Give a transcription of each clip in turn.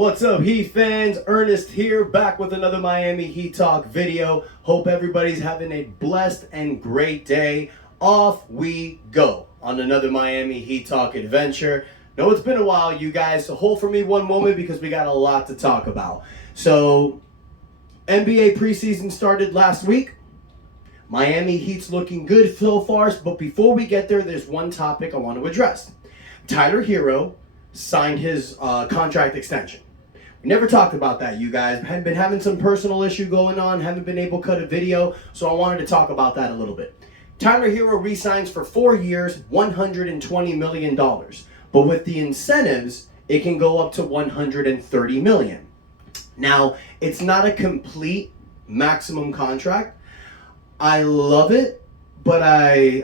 What's up, Heat fans? Ernest here, back with another Miami Heat Talk video. Hope everybody's having a blessed and great day. Off we go on another Miami Heat Talk adventure. Know it's been a while, you guys, so hold for me one moment because we got a lot to talk about. So, NBA preseason started last week. Miami Heat's looking good so far, but before we get there, there's one topic I want to address. Tyler Herros signed his contract extension. We never talked about that, you guys. Had been having some personal issue going on, haven't been able to cut a video, so I wanted to talk about that a little bit. Tyler Herros re-signs for 4 years, $120 million. But with the incentives, it can go up to $130 million. Now, it's not a complete maximum contract. I love it, but I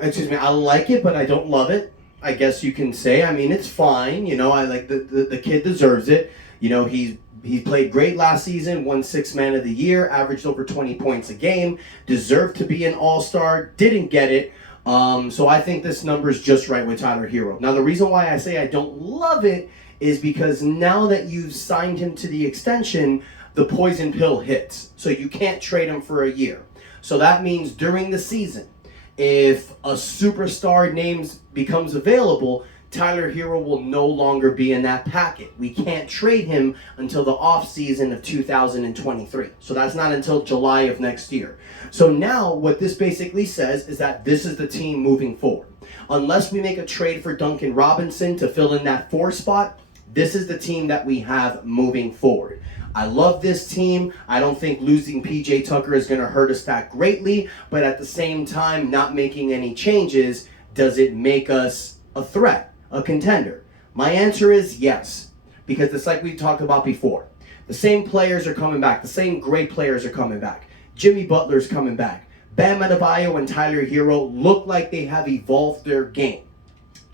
like it, but I don't love it. I guess you can say. I mean, it's fine. You know, I like the kid deserves it. You know, he played great last season, won Sixth Man of the Year, averaged over 20 points a game, deserved to be an All-Star, didn't get it. So I think this number is just right with Tyler Herros. Now, the reason why I say I don't love it is because now that you've signed him to the extension, the poison pill hits. So you can't trade him for a year. So that means during the season, if a superstar name becomes available, Tyler Herros will no longer be in that packet. We can't trade him until the offseason of 2023. So that's not until July of next year. So now what this basically says is that this is the team moving forward. Unless we make a trade for Duncan Robinson to fill in that 4 spot, this is the team that we have moving forward. I love this team. I don't think losing PJ Tucker is going to hurt us that greatly, but at the same time, not making any changes, does it make us a threat, a contender? My answer is yes, because it's like we talked about before. The same players are coming back. The same great players are coming back. Jimmy Butler's coming back. Bam Adebayo and Tyler Herros look like they have evolved their game.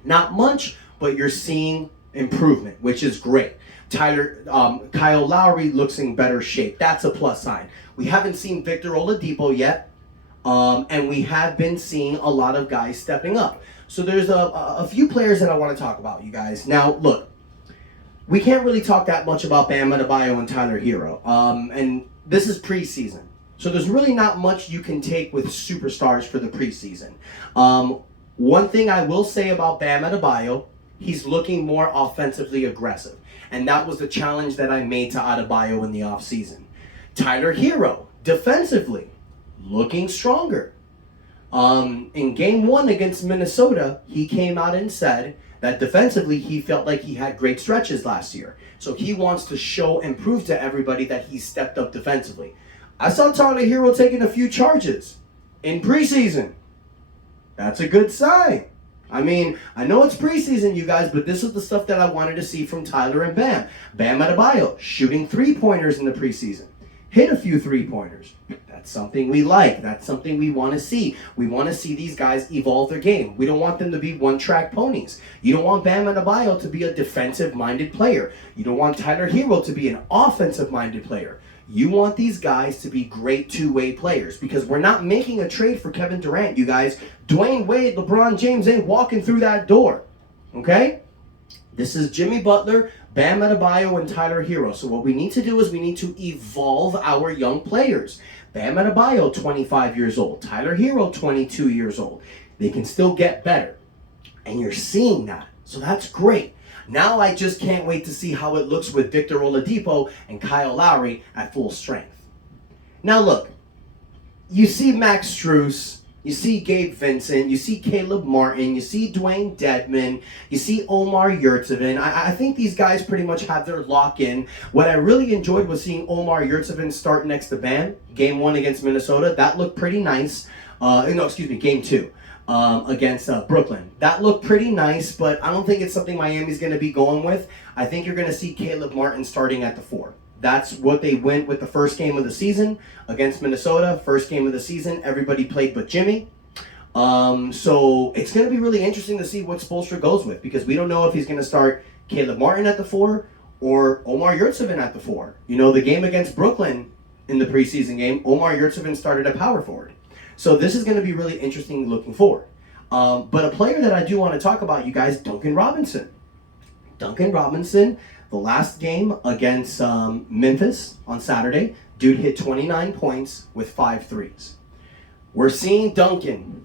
Not much, but you're seeing improvement, which is great. Kyle Lowry looks in better shape. That's a plus sign. We haven't seen Victor Oladipo yet, and we have been seeing a lot of guys stepping up. So there's a few players that I want to talk about, you guys. Now, look, we can't really talk that much about Bam Adebayo and Tyler Herros, and this is preseason. So there's really not much you can take with superstars for the preseason. One thing I will say about Bam Adebayo, he's looking more offensively aggressive. And that was the challenge that I made to Adebayo in the offseason. Tyler Herros, defensively, looking stronger. In game 1 against Minnesota, he came out and said that defensively he felt like he had great stretches last year. So he wants to show and prove to everybody that he stepped up defensively. I saw Tyler Herros taking a few charges in preseason. That's a good sign. I mean, I know it's preseason, you guys, but this is the stuff that I wanted to see from Tyler and Bam. Bam Adebayo shooting 3-pointers in the preseason. Hit a few 3-pointers. That's something we like. That's something we want to see. We want to see these guys evolve their game. We don't want them to be one-track ponies. You don't want Bam Adebayo to be a defensive-minded player. You don't want Tyler Herros to be an offensive-minded player. You want these guys to be great two-way players because we're not making a trade for Kevin Durant, you guys. Dwayne Wade, LeBron James ain't walking through that door, okay? This is Jimmy Butler, Bam Adebayo, and Tyler Herros. So what we need to do is we need to evolve our young players. Bam Adebayo, 25 years old. Tyler Herros, 22 years old. They can still get better, and you're seeing that. So that's great. Now I just can't wait to see how it looks with Victor Oladipo and Kyle Lowry at full strength. Now look, you see Max Strus, you see Gabe Vincent, you see Caleb Martin, you see Dwayne Dedmon, you see Omar Yurtseven. I think these guys pretty much have their lock-in. What I really enjoyed was seeing Omar Yurtseven start next to Bam. Game 1 against Minnesota, that looked pretty nice. Game 2. Against Brooklyn. That looked pretty nice, but I don't think it's something Miami's going to be going with. I think you're going to see Caleb Martin starting at the 4. That's what they went with the first game of the season against Minnesota. First game of the season, everybody played but Jimmy. So it's going to be really interesting to see what Spoelstra goes with because we don't know if he's going to start Caleb Martin at the 4 or Omar Yurtseven at the 4. You know, the game against Brooklyn in the preseason game, Omar Yurtseven started at power forward. So this is going to be really interesting looking forward. But a player that I do want to talk about, you guys, Duncan Robinson. Duncan Robinson The last game against Memphis on Saturday, dude hit 29 points with 5 threes. We're seeing Duncan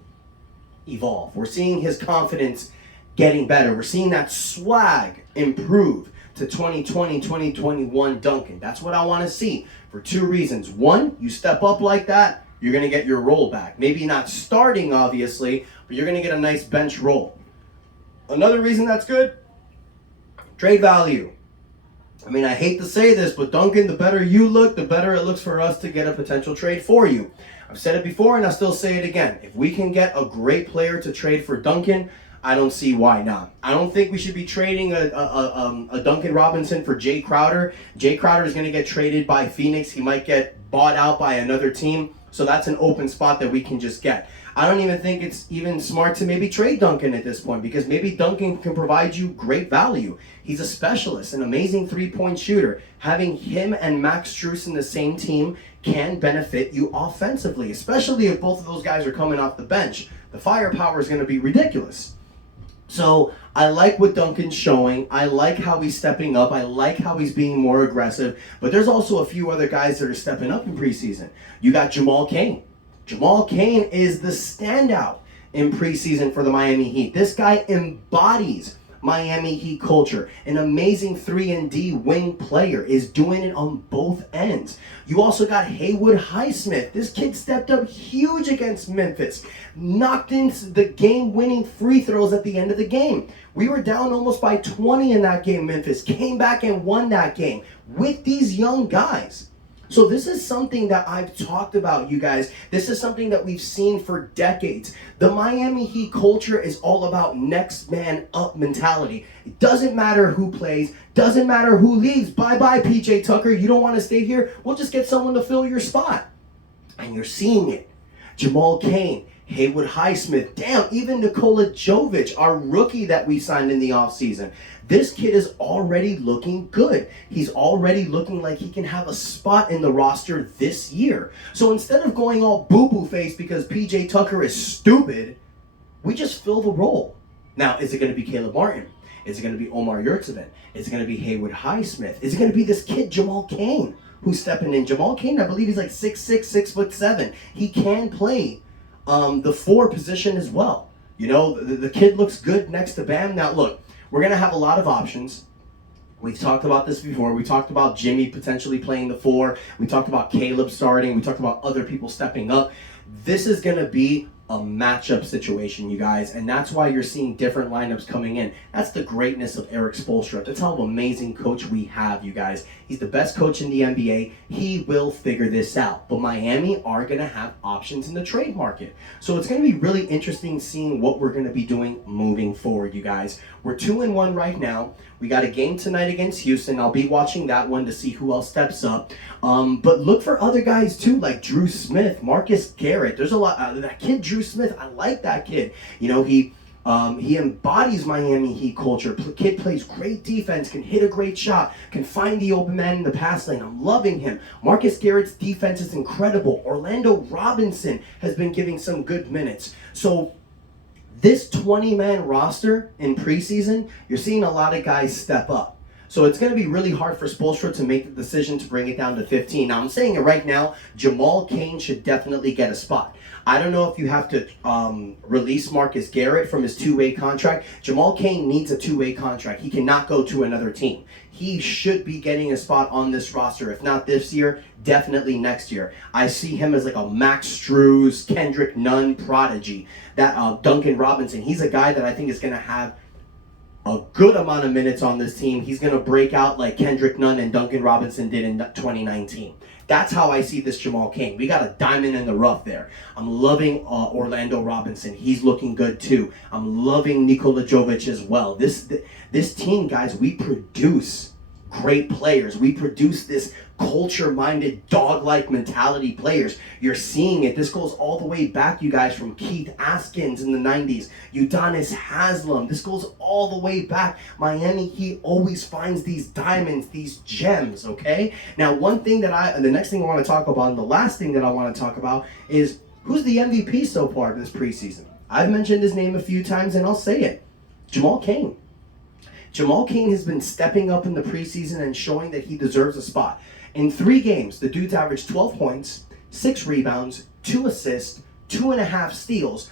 evolve. We're seeing his confidence getting better. We're seeing that swag improve to 2020, 2021 Duncan. That's what I want to see for 2 reasons. One, you step up like that, you're going to get your role back. Maybe not starting, obviously, but you're going to get a nice bench role. Another reason that's good, trade value. I mean, I hate to say this, but Duncan, the better you look, the better it looks for us to get a potential trade for you. I've said it before, and I'll still say it again. If we can get a great player to trade for Duncan, I don't see why not. I don't think we should be trading a Duncan Robinson for Jay Crowder. Jay Crowder is going to get traded by Phoenix. He might get bought out by another team. So that's an open spot that we can just get. I don't even think it's even smart to maybe trade Duncan at this point, because maybe Duncan can provide you great value. He's a specialist, an amazing three-point shooter. Having him and Max Strus in the same team can benefit you offensively, especially if both of those guys are coming off the bench. The firepower is going to be ridiculous. So I like what Duncan's showing. I like how he's stepping up. I like how he's being more aggressive. But there's also a few other guys that are stepping up in preseason. You got Jamal Cain. Jamal Cain is the standout in preseason for the Miami Heat. This guy embodies Miami Heat culture. An amazing 3-and-D wing player, is doing it on both ends. You also got Haywood Highsmith. This kid stepped up huge against Memphis. Knocked in the game-winning free throws at the end of the game. We were down almost by 20 in that game. Memphis came back and won that game with these young guys. So this is something that I've talked about, you guys. This is something that we've seen for decades. The Miami Heat culture is all about next man up mentality. It doesn't matter who plays, doesn't matter who leaves. Bye-bye, PJ Tucker. You don't want to stay here? We'll just get someone to fill your spot. And you're seeing it. Jamal Cain, Haywood Highsmith, damn, even Nikola Jovic, our rookie that we signed in the offseason. This kid is already looking good. He's already looking like he can have a spot in the roster this year. So instead of going all boo-boo face because PJ Tucker is stupid, we just fill the role. Now, is it going to be Caleb Martin? Is it going to be Omar Yurtseven? Is it going to be Haywood Highsmith? Is it going to be this kid, Jamal Cain, who's stepping in? Jamal Cain, I believe he's like 6'6", 6'7". He can play the 4 position as well. You know, the kid looks good next to Bam. Now, look, we're going to have a lot of options. We've talked about this before. We talked about Jimmy potentially playing the 4. We talked about Caleb starting. We talked about other people stepping up. This is going to be a matchup situation, you guys, and that's why you're seeing different lineups coming in. That's the greatness of Erik Spoelstra. That's how amazing coach we have, you guys. He's the best coach in the NBA. He will figure this out. But Miami are going to have options in the trade market. So it's going to be really interesting seeing what we're going to be doing moving forward, you guys. We're 2-1 right now. We got a game tonight against Houston. I'll be watching that one to see who else steps up. But look for other guys too, like Drew Smith, Marcus Garrett. There's a lot. That kid, Drew Smith, I like that kid. You know, he embodies Miami Heat culture. Kid plays great defense, can hit a great shot, can find the open man in the pass lane. I'm loving him. Marcus Garrett's defense is incredible. Orlando Robinson has been giving some good minutes. So this 20-man roster in preseason, you're seeing a lot of guys step up. So it's going to be really hard for Spoelstra to make the decision to bring it down to 15. Now, I'm saying it right now, Jamal Cain should definitely get a spot. I don't know if you have to release Marcus Garrett from his 2-way contract. Jamal Cain needs a 2-way contract. He cannot go to another team. He should be getting a spot on this roster. If not this year, definitely next year. I see him as like a Max Strus, Kendrick Nunn prodigy. That Duncan Robinson, he's a guy that I think is going to have a good amount of minutes on this team. He's going to break out like Kendrick Nunn and Duncan Robinson did in 2019. That's how I see this Jamal Cain. We got a diamond in the rough there. I'm loving Orlando Robinson. He's looking good too. I'm loving Nikola Jovic as well. This team, guys, we produce great players. We produce this culture-minded, dog-like mentality players. You're seeing it. This goes all the way back, you guys, from Keith Askins in the 90s, Udonis Haslem. This goes all the way back. Miami Heat always finds these diamonds, these gems, okay? Now, the next thing I want to talk about, and the last thing that I want to talk about is who's the MVP so far this preseason? I've mentioned his name a few times, and I'll say it. Jamal Cain. Jamal Cain has been stepping up in the preseason and showing that he deserves a spot. In 3 games, the dude's averaged 12 points, 6 rebounds, 2 assists, 2.5 steals,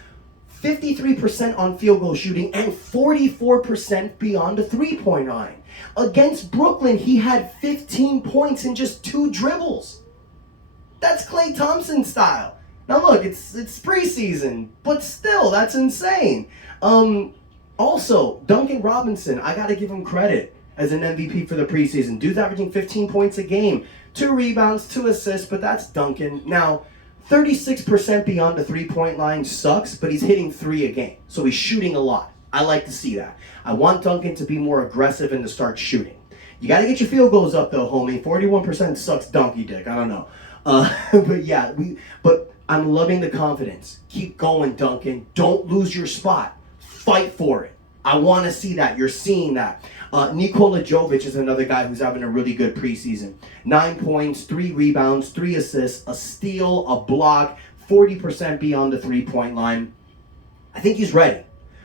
53% on field goal shooting, and 44% beyond the three-point line. Against Brooklyn, he had 15 points in just 2 dribbles. That's Klay Thompson style. Now look, it's preseason, but still, that's insane. Also, Duncan Robinson, I gotta give him credit as an MVP for the preseason. Dude's averaging 15 points a game, 2 rebounds, 2 assists, but that's Duncan. Now, 36% beyond the three-point line sucks, but he's hitting 3 a game, so he's shooting a lot. I like to see that. I want Duncan to be more aggressive and to start shooting. You gotta get your field goals up though, homie. 41% sucks donkey dick, I don't know. But I'm loving the confidence. Keep going, Duncan. Don't lose your spot. Fight for it. I want to see that. You're seeing that. Nikola Jovic is another guy who's having a really good preseason. 9 points, 3 rebounds, 3 assists, a steal, a block, 40% beyond the three-point line. I think he's ready.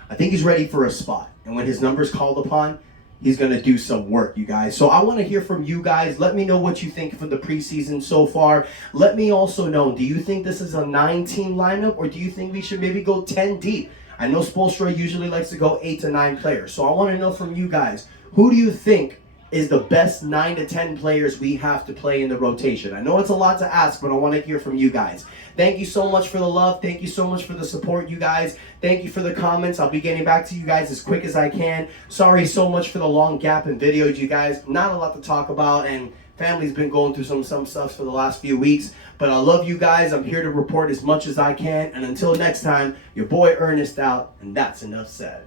I think he's ready for a spot. And when his number's called upon, he's going to do some work, you guys. So I want to hear from you guys. Let me know what you think from the preseason so far. Let me also know, do you think this is a 9-team lineup, or do you think we should maybe go 10 deep? I know Spoelstra usually likes to go 8 to 9 players. So I want to know from you guys, who do you think is the best 9 to 10 players we have to play in the rotation? I know it's a lot to ask, but I want to hear from you guys. Thank you so much for the love. Thank you so much for the support, you guys. Thank you for the comments. I'll be getting back to you guys as quick as I can. Sorry so much for the long gap in videos, you guys. Not a lot to talk about, and family's been going through some stuff for the last few weeks. But I love you guys. I'm here to report as much as I can. And until next time, your boy Ernest out, and that's enough said.